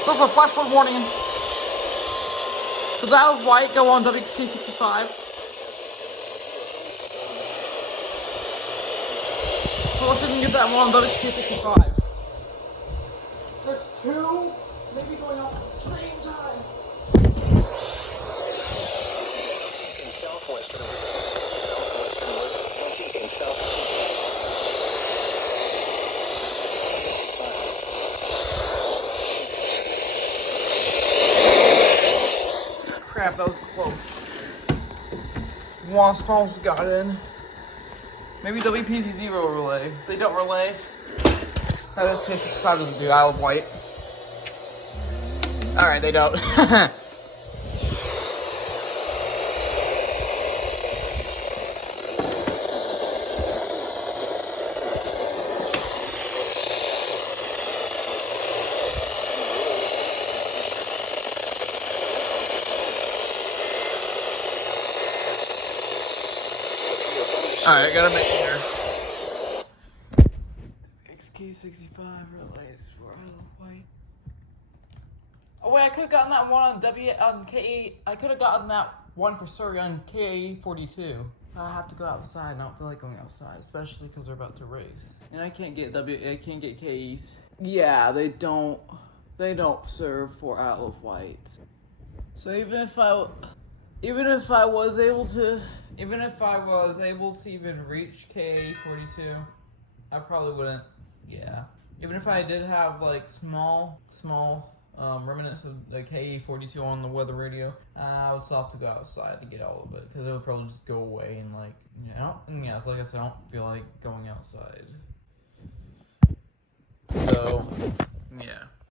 It's also a flash flood warning. Does Isle of Wight go on WXK65? Well, let's see if we can get that one on WXK65. There's two, maybe going off at the same time. Crap, that was close. Wasp almost got in. Maybe WPZ0 will relay. If they don't relay, that SK65 doesn't do Isle of Wight. Alright, they don't. Alright, I gotta make sure. XK65 relays for Isle of Wight. Oh wait, I could have gotten that one on KA. I could have gotten that one for Surrey on KA42. I have to go outside. I don't feel like going outside, especially because they're about to race. And I can't get KEs. Yeah, they don't serve for Isle of Wight. So even if I was able to even reach KA42, I probably wouldn't. Yeah. Even if I did have like small remnants of the KA42 on the weather radio, I would still have to go outside to get all of it because it would probably just go away and like, you know, and yeah, it's like I said, I don't feel like going outside.